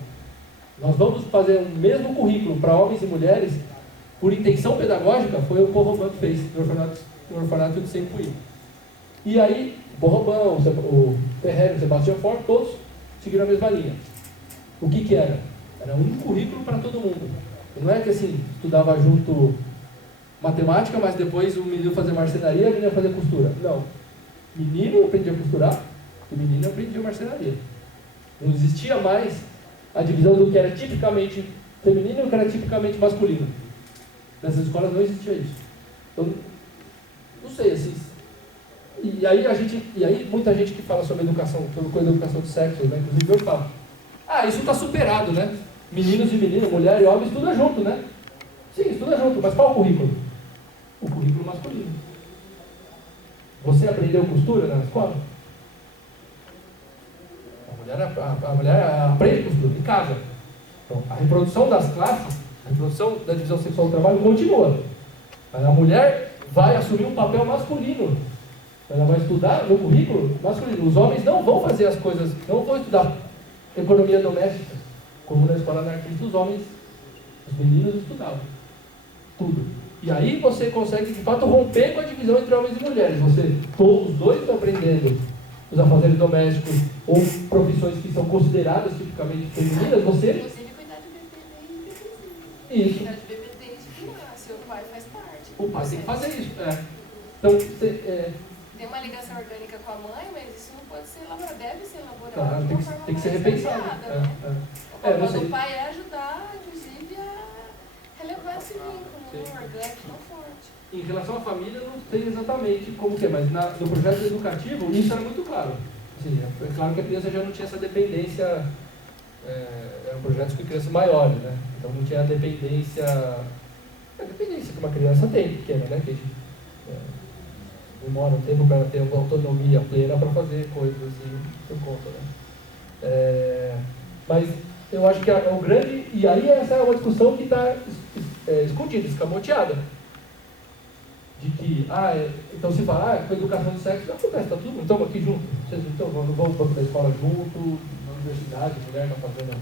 nós vamos fazer o mesmo currículo para homens e mulheres por intenção pedagógica, foi o Porrobã que fez no orfanato de Sempuí. E aí, o Porrobã, o Ferreira, o Sebastião Fort, todos seguiram a mesma linha. O que era? Era um currículo para todo mundo. Não é que assim, estudava junto matemática, mas depois o menino fazia marcenaria e a menina fazia costura. Não. Menino aprendia a costurar, e menina aprendia marcenaria. Não existia mais a divisão do que era tipicamente feminino e o que era tipicamente masculino. Nessas escolas não existia isso. Então, não sei, assim. E aí muita gente que fala sobre educação, sobre coisa de educação de sexo, né? Inclusive eu falo, isso está superado, né? Meninos e meninas, mulher e homem, estuda junto, né? Sim, estuda junto, mas qual o currículo? O currículo masculino. Você aprendeu costura na escola? A mulher aprende costura em casa. Então, a reprodução das classes, A reprodução da divisão sexual do trabalho continua. Mas a mulher vai assumir um papel masculino. Ela vai estudar no currículo masculino. Os homens não vão fazer as coisas, não vão estudar economia doméstica, como na escola anarquista os homens, os meninos estudavam. Tudo. E aí você consegue, de fato, romper com a divisão entre homens e mulheres. Os dois estão aprendendo os afazeres domésticos ou profissões que são consideradas tipicamente femininas. Inclusive, cuidar de bebê desde Isso. Cuidar de bebê desde que nasce, o pai faz parte. O pai tem que fazer isso. Então, Tem uma ligação orgânica com a mãe, mas isso não pode ser elaborado, deve ser elaborado claro, de uma tem forma que ser mais repensado. adequada, né? O papel não sei. do pai é ajudar, inclusive, a relevar esse vínculo orgânico tão forte. Em relação à família, não sei exatamente como que é, mas no projeto educativo isso era muito claro. Assim, é claro que a criança já não tinha essa dependência, eram projetos com crianças maiores, né? Então não tinha a dependência que uma criança tem, pequena, né? Que a gente demora um tempo para ela ter uma autonomia plena para fazer coisas assim por conta, né? Mas eu acho que é o grande, e aí essa é uma discussão que está escondida, escamoteada. De que, então se fala, com a educação de sexo, acontece, está tudo, então aqui junto, vocês então vão para a escola junto, na universidade, a mulher está fazendo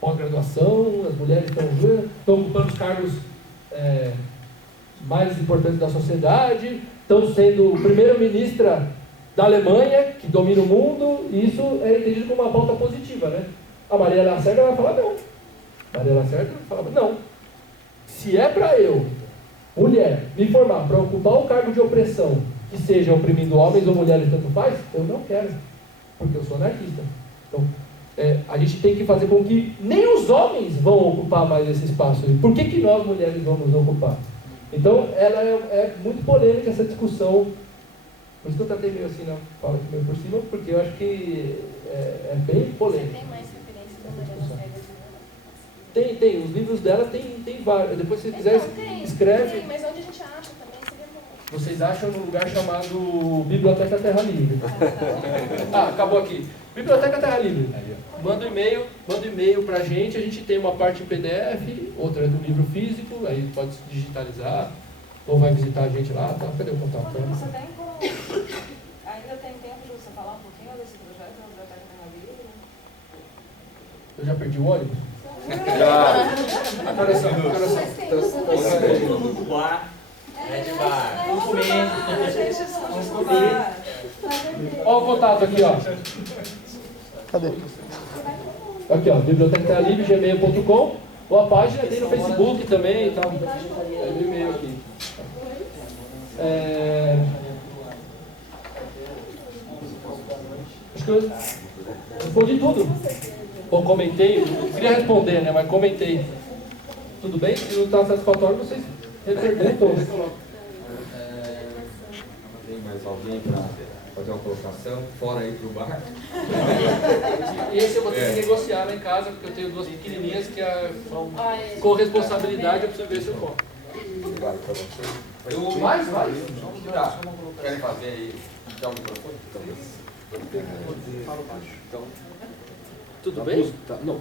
pós-graduação, as mulheres estão ocupando os cargos mais importantes da sociedade, estão sendo primeira-ministra da Alemanha, que domina o mundo, e isso é entendido como uma pauta positiva, né? A Maria Lacerda vai falar não. Maria Lacerda falava, não. Se é para eu, mulher, me formar para ocupar um cargo de opressão, que seja oprimindo homens ou mulheres, tanto faz, eu não quero, porque eu sou anarquista. Então, a gente tem que fazer com que nem os homens vão ocupar mais esse espaço. E por que nós, mulheres, vamos ocupar? Então, ela é muito polêmica essa discussão. Por isso que eu tratei meio assim, fala aqui meio por cima, porque eu acho que é bem polêmico. Tem mais referências da Maria Lacerda? Tem. Os livros dela tem vários. Depois, se você quiser, escreve. Tem, mas onde a gente acha também seria bom. Vocês acham num lugar chamado Biblioteca Terra Livre. Acabou aqui. Biblioteca Terra Livre. Manda um e-mail pra gente, a gente tem uma parte em PDF, outra é do livro físico, aí pode se digitalizar, ou vai visitar a gente lá, tá? Cadê o contato? Você ainda tem tempo de você falar um pouquinho desse projeto da Biblioteca Terra Livre? Eu já perdi o ônibus? Olha o contato aqui, ó. Cadê? Aqui, ó, Biblioteca Terra Livre, gmail.com, ou a página tem no Facebook também e tal. É o e-mail aqui. Acho que eu respondi tudo. Ou comentei, eu queria responder, né? Mas comentei. Tudo bem? Se não está satisfatório, vocês reperguntam. Tem mais alguém para fazer uma colocação? Fora aí pro bar? E esse eu vou ter que negociar lá em casa, porque eu tenho duas pequenininhas que com responsabilidade eu preciso ver se eu compro. Obrigado para você. Vai. Tá. Querem fazer aí? Dá um microfone? Então, Tudo bem? Não,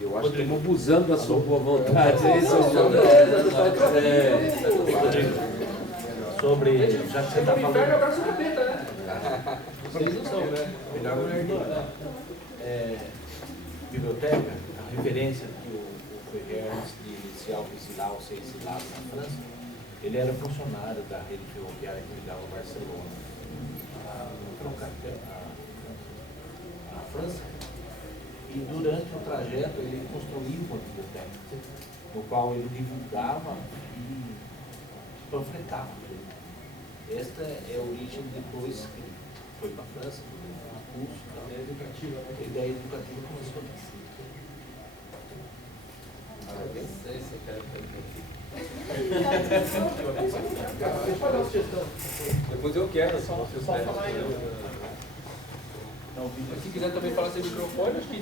eu acho que estamos abusando da sua boa vontade. Sobre. Já que você está falando. Agora sou capeta, né? Vocês não são, né? Melhor mulher do biblioteca, a referência que o Ferrer, antes de se auto-exilar ou ser exilado na França, ele era funcionário da rede ferroviária que ligava Barcelona à França. E durante o trajeto ele construiu uma biblioteca, no qual ele divulgava e panfletava. Esta é a origem depois que foi para a França, um curso, a ideia educativa começou assim. Não sei se eu quero Depois eu quero. Se quiser também falar sem microfone, acho que.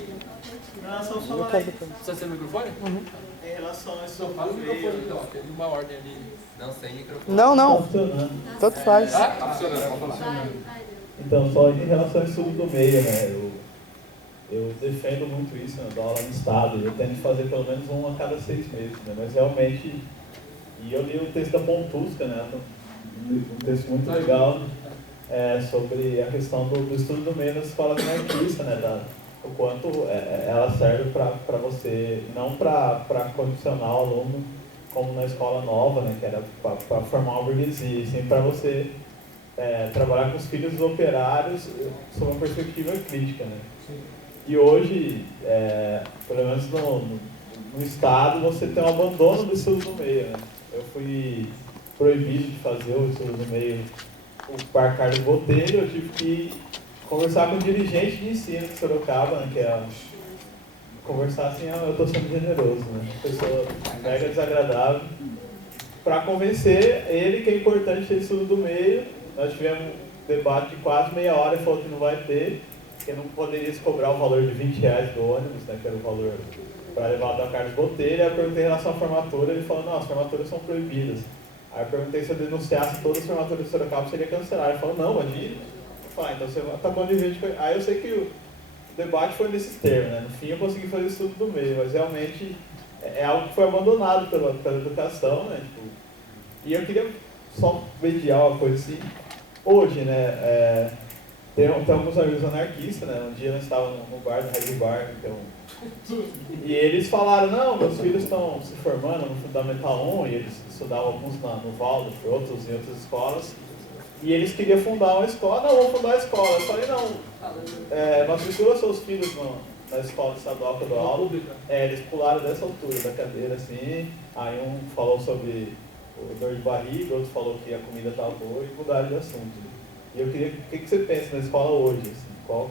Em relação ao Precisa ser microfone? Em relação a isso. Não, fala o microfone então, tem uma ordem ali. Não, sem microfone. Não. Tanto faz. Tá funcionando, pode falar. Então, só em relação ao estudo do meio, né? eu defendo muito isso, né, dou aula no estado, e eu tento fazer pelo menos um a cada 6 meses, né, mas realmente, e eu li o texto da Pontusca, né, um texto muito legal, sobre a questão do estudo do meio na escola anarquista, né, o quanto ela serve para você, não para condicionar o aluno como na escola nova, né, que era para formar uma burguesia, sim para você trabalhar com os filhos dos operários sob uma perspectiva crítica, né. E hoje, pelo menos no estado, você tem um abandono do estudo do meio, né. Eu fui proibido de fazer o estudo do meio, o Parque Carlos Botelho, eu tive que conversar com o dirigente de ensino de Sorocaba, né, que é conversar assim, eu estou sendo generoso, né, pessoa mega desagradável, para convencer ele que é importante ter estudo do meio. Nós tivemos um debate de quase meia hora, ele falou que não vai ter, que não poderia se cobrar o valor de R$20 do ônibus, né, que era o valor para levar até o Carlos Botelho. Aí eu perguntei em relação à formatura, ele falou, não, as formaturas são proibidas. Aí eu perguntei se eu denunciasse todas as formaturas de Sorocaba, seria cancelado. Ele falou, não, imagina. Eu falei, então você está bom de gente. Aí eu sei que o debate foi nesses termos, né? No fim eu consegui fazer isso tudo do meio, mas realmente é algo que foi abandonado pela educação, né? Tipo, e eu queria só mediar uma coisa assim. Hoje, né? Tem alguns amigos anarquistas, né? Um dia nós estávamos no bar, no Red Bar, então, e eles falaram, não, meus filhos estão se formando no Fundamental 1, e eles estudavam alguns no Waldorf, outros em outras escolas, e eles queriam fundar uma escola. Não, vamos fundar a escola. Eu falei, não, matricula seus filhos na escola estadual que eu dou aula. Eles pularam dessa altura da cadeira, assim, aí um falou sobre o dor de barriga, outro falou que a comida estava boa, e mudaram de assunto. E eu queria, o que você pensa na escola hoje? Assim,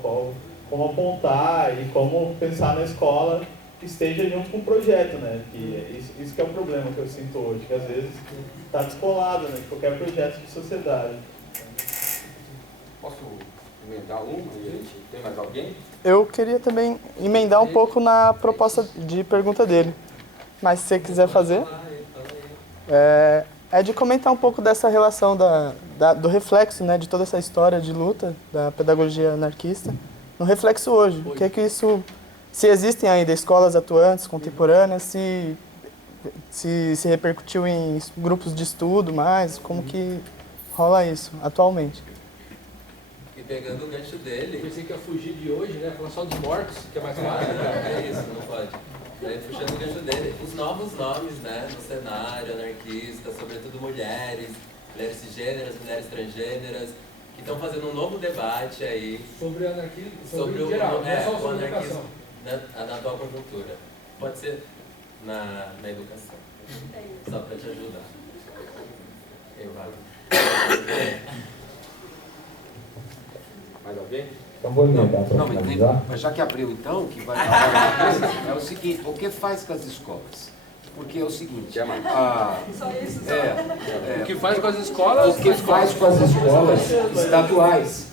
como apontar e como pensar na escola que esteja junto com o projeto, né? Que isso que é o problema que eu sinto hoje, que às vezes está descolado, né, de qualquer projeto de sociedade. Posso emendar uma e a gente tem mais alguém? Eu queria também emendar um pouco na proposta de pergunta dele, mas se você quiser fazer, é de comentar um pouco dessa relação do reflexo, né, de toda essa história de luta da pedagogia anarquista, no reflexo hoje. O que é que isso, se existem ainda escolas atuantes, contemporâneas, se repercutiu em grupos de estudo mais, como que rola isso atualmente? E pegando o gancho dele... Eu pensei que ia fugir de hoje, né? Falar só dos mortos, que é mais fácil. É isso, não pode. Daí, puxando o gancho dele, os novos nomes, né, no cenário anarquista, sobretudo mulheres cisgêneras, mulheres transgêneras, que estão fazendo um novo debate aí sobre anarquismo, sobre o geral, não só sobre anarquismo na atual conjuntura. Pode ser na educação, só para te ajudar. Eu vale. Mais alguém? Então vou emendar para finalizar. Mas já que abriu então, que vai é o seguinte, o que faz com as escolas? Porque é o seguinte, só isso. O que faz com as escolas? O que faz com as escolas estaduais?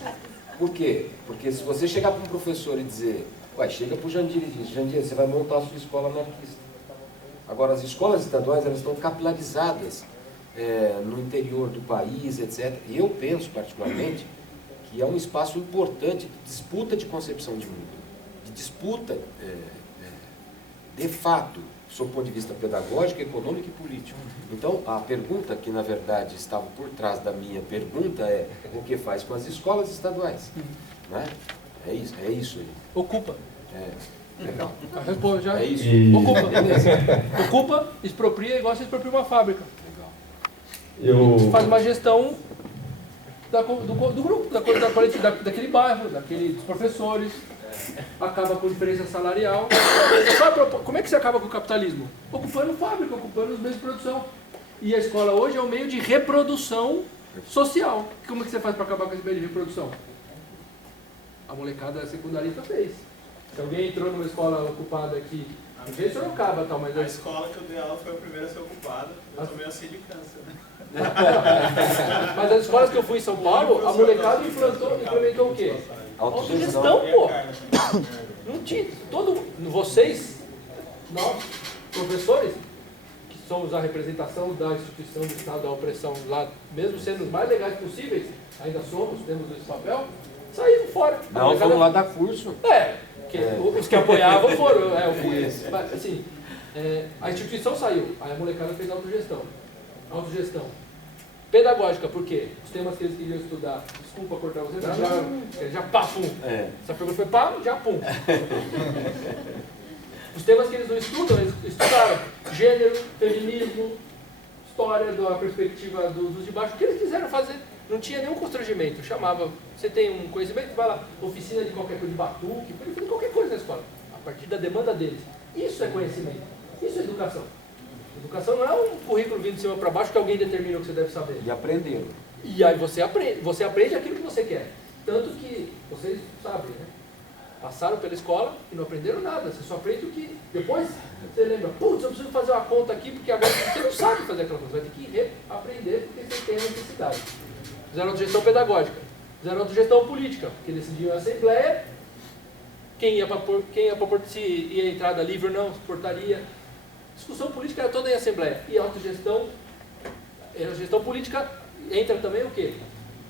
Por quê? Porque se você chegar para um professor e dizer, chega para o Jandir e diz, Jandir, você vai montar a sua escola anarquista. Agora, as escolas estaduais, elas estão capilarizadas no interior do país, etc. E eu penso, particularmente, que é um espaço importante de disputa de concepção de mundo, de disputa, de fato, sob o ponto de vista pedagógico, econômico e político. Então, a pergunta que, na verdade, estava por trás da minha pergunta é o que faz com as escolas estaduais? Né? É isso aí. Ocupa. Legal. Responde já. É isso. Ocupa. Ocupa, expropria igual você expropria uma fábrica. Legal. Faz uma gestão do grupo, daquele bairro, dos professores, acaba com diferença salarial. Como é que você acaba com o capitalismo? Ocupando fábrica, ocupando os meios de produção. E a escola hoje é um meio de reprodução social. Como é que você faz para acabar com esse meio de reprodução? A molecada secundarista fez. Se alguém entrou numa escola ocupada aqui, não sei se Sorocaba tal, mas... A escola que eu dei aula foi a primeira a ser ocupada, eu tomei assim de câncer. Mas as escolas que eu fui em São Paulo, a molecada implementou o quê? Autogestão, pô! Não tinha. Vocês, nós, professores, que somos a representação da instituição do Estado da opressão lá, mesmo sendo os mais legais possíveis, ainda somos, temos esse papel, saíram fora. Não, vamos lá dar curso. Os que apoiavam foram. Mas, assim, a instituição saiu, aí a molecada fez autogestão. Autogestão. Pedagógica, por quê? Os temas que eles queriam estudar, desculpa cortar você, já pá, pum. Essa pergunta foi pá, já pum. Os temas que eles não estudam, eles estudaram gênero, feminismo, história da perspectiva dos de baixo, o que eles quiseram fazer. Não tinha nenhum constrangimento, chamava, você tem um conhecimento, vai lá, oficina de qualquer coisa, de batuque, pode fazer qualquer coisa na escola, a partir da demanda deles. Isso é conhecimento, isso é educação. Educação não é um currículo vindo de cima para baixo que alguém determina o que você deve saber. E aprenderam. E aí você aprende aquilo que você quer. Tanto que, vocês sabem, né? Passaram pela escola e não aprenderam nada. Você só aprende o que... Depois você lembra, putz, eu preciso fazer uma conta aqui, porque agora você não sabe fazer aquela conta. Você vai ter que aprender porque você tem a necessidade. Fizeram autogestão pedagógica. Fizeram autogestão política, porque decidiam a assembleia, quem ia para se ia entrada livre ou não, portaria. Discussão política era toda em assembleia. E a autogestão, a gestão política entra também o quê?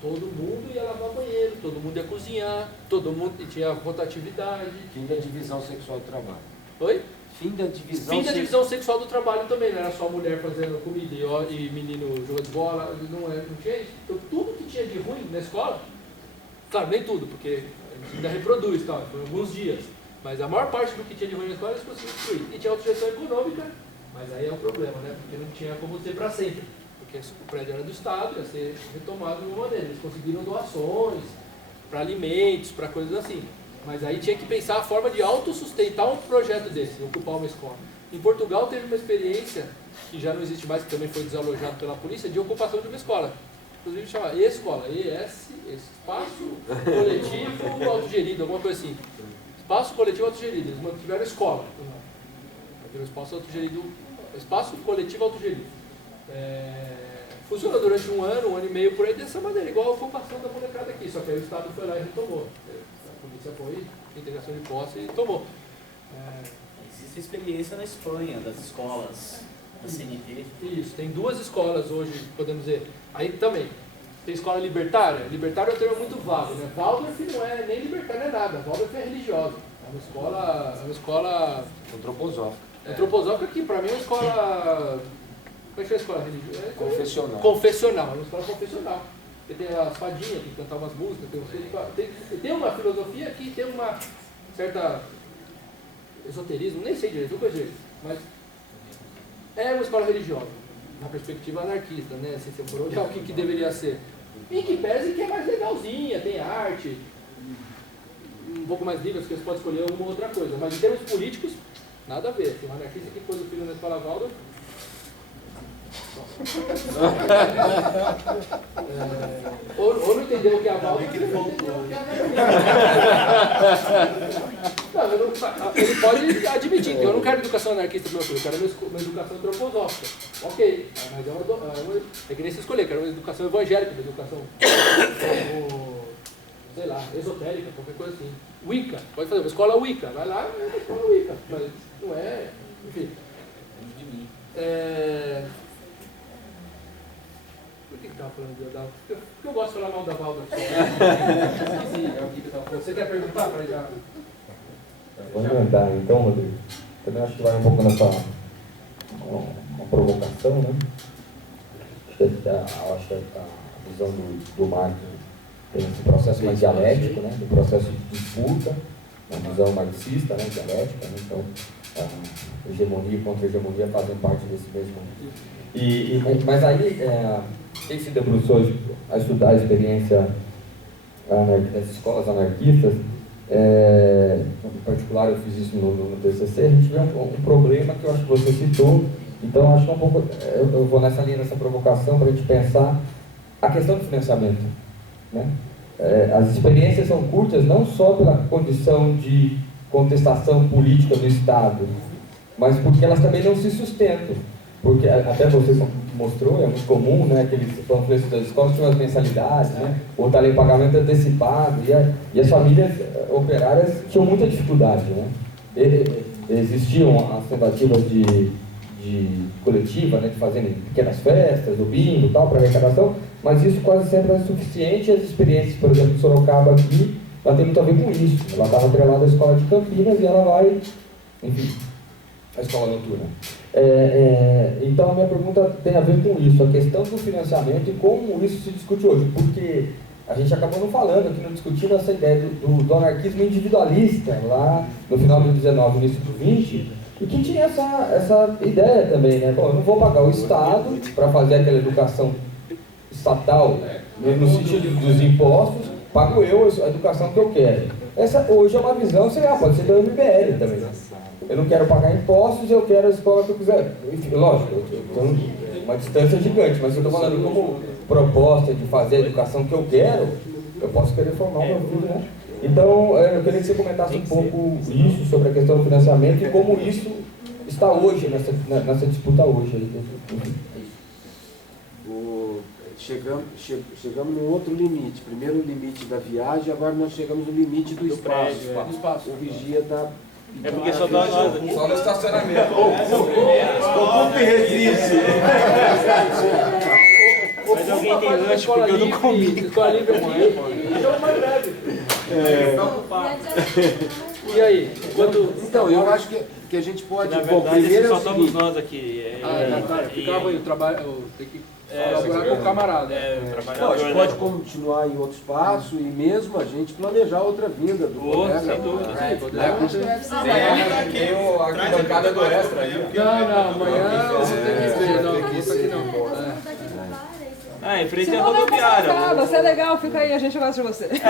Todo mundo ia lavar banheiro, todo mundo ia cozinhar, todo mundo tinha rotatividade. Fim da divisão sexual do trabalho. Oi? Fim da divisão sexual do trabalho também, não era só mulher fazendo comida e menino jogando bola, não tinha isso. Então tudo que tinha de ruim na escola, claro, nem tudo, porque a gente ainda reproduz, tá? Foi alguns dias. Mas a maior parte do que tinha de ruim na escola eles conseguiram destruir. E tinha autogestão econômica, mas aí é o problema, né? Porque não tinha como ser para sempre. Porque o prédio era do Estado, ia ser retomado de uma maneira. Eles conseguiram doações para alimentos, para coisas assim. Mas aí tinha que pensar a forma de autossustentar um projeto desse, ocupar uma escola. Em Portugal teve uma experiência, que já não existe mais, que também foi desalojado pela polícia, de ocupação de uma escola. Inclusive chama escola, Espaço Coletivo Autogerido, alguma coisa assim. Espaço Coletivo Autogerido, eles mantiveram escola. Espaço Autogerido, Espaço Coletivo Autogerido. Funcionou durante um ano e meio por aí dessa maneira, igual a ocupação da molecada aqui, só que aí o Estado foi lá e retomou. A polícia foi, integração de posse e tomou. Existe experiência na Espanha, das escolas da CNT. Isso, tem 2 escolas hoje, podemos dizer. Aí também, tem escola libertária. Libertária é um termo muito vago, né? Waldorf não é nem libertária, não é nada. Waldorf é religiosa. É uma escola antroposófica. Antroposófica que, para mim, é uma escola... Como é que é a escola religiosa? Confessional. Confessional, é uma escola confessional. Porque tem as fadinhas que cantam umas músicas, tem uma filosofia que tem uma certa esoterismo, nem sei direito, não conheço direito, mas é uma escola religiosa, na perspectiva anarquista, né? Se você for olhar o que deveria ser. E que pese que é mais legalzinha, tem arte, um pouco mais livre, as pessoas podem escolher uma ou outra coisa, mas em termos políticos, nada a ver. Tem um anarquista que pôs o filho na escola Waldorf. Ou não entendeu o que é a Waldorf, ou não entendeu o que é a anarquia. Ele pode admitir que eu não quero educação anarquista para o meu filho, eu quero uma educação antroposófica. Ok, mas é que nem se escolher, eu quero uma educação evangélica, uma educação, sei lá, esotérica, qualquer coisa assim. Wicca, pode fazer uma escola Wicca, vai lá, é uma escola Wicca, mas não é, enfim. Por que estava falando de Adalto? Porque eu gosto de falar mal da Valda. Você quer perguntar para ele? Vamos andar então, Rodrigo. Também acho que vai um pouco nessa uma provocação, né? Acho que a visão do Marx tem esse processo mais dialético, né? Do processo de disputa, uma visão marxista, né? Dialética, né? Então, a hegemonia e contra-hegemonia fazem parte desse mesmo. Mas aí, quem se debruçou a estudar a experiência das escolas anarquistas, em particular eu fiz isso no TCC, a gente vê um problema que eu acho que você citou, então acho que é um pouco, eu vou nessa linha, nessa provocação, para a gente pensar a questão do financiamento, né? As experiências são curtas não só pela condição de contestação política do Estado, mas porque elas também não se sustentam. Porque até você mostrou, é muito comum, né, aqueles panfletos das escolas tinham as mensalidades, né, ou tá ali pagamento antecipado, e as famílias operárias tinham muita dificuldade, né. Existiam as tentativas de coletiva, né, de fazerem pequenas festas, o bingo e tal, para arrecadação, mas isso quase sempre é suficiente. As experiências, por exemplo, de Sorocaba aqui, ela tem muito a ver com isso. Ela estava atrelada à escola de Campinas e ela vai, enfim, a escola noturna. Então a minha pergunta tem a ver com isso, a questão do financiamento e como isso se discute hoje, porque a gente acabou não falando aqui, não discutindo essa ideia do anarquismo individualista lá no final do 19, início do 20, e que tinha essa ideia também, né? Bom, eu não vou pagar o Estado para fazer aquela educação estatal, no sentido dos impostos, pago eu a educação que eu quero. Essa hoje é uma visão, sei lá, pode ser da MBL também. Eu não quero pagar impostos, eu quero a escola que eu quiser. Enfim, lógico, eu tenho uma distância gigante, mas eu estou falando como proposta de fazer a educação que eu quero, eu posso querer formar o meu filho, né? Então, eu queria que você comentasse um pouco isso, sobre a questão do financiamento e como isso está hoje, nessa disputa hoje. Chegamos num outro limite. Primeiro o limite da viagem, agora nós chegamos no limite do espaço. O vigia da... É porque só dá nada. Só no estacionamento. Ocupe resiste. Mas alguém tem lanche porque eu não comi. Escola livre aqui, então mais breve. E aí? Então, eu acho que a gente pode... Na verdade, primeiro só estamos nós aqui. Ficava aí o trabalho... Tem que colaborar com o camarada. Não, a gente pode continuar em outro espaço e mesmo a gente planejar outra vinda do colega. Sem dúvida. Aqui a bancada do extra aí. Não, amanhã você tem que ver. Não, isso aqui não. Em frente à rodoviária. Você é legal, fica aí, a gente gosta de você. Tem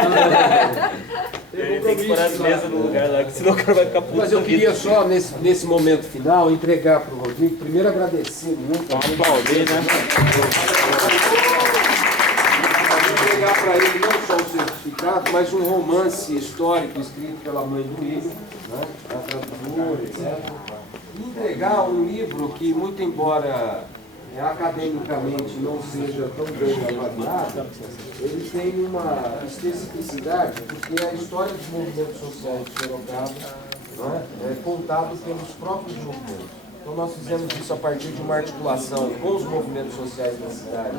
que pôr as mesas no lugar lá, que senão o cara vai ficar puto. Mas eu queria só, nesse momento final, entregar para o Rodrigo, primeiro agradecer muito. Entregar para ele não só o certificado, mas um romance histórico escrito pela mãe do William, né, a tradutora, etc. E entregar um livro que, muito embora academicamente não seja tão bem avaliado, ele tem uma especificidade, porque a história dos movimentos sociais de Sorocaba, né, é contado pelos próprios movimentos. Então nós fizemos isso a partir de uma articulação com os movimentos sociais da cidade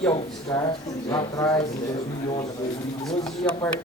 e a UFSCar, lá atrás, em 2011, 2012, e a partir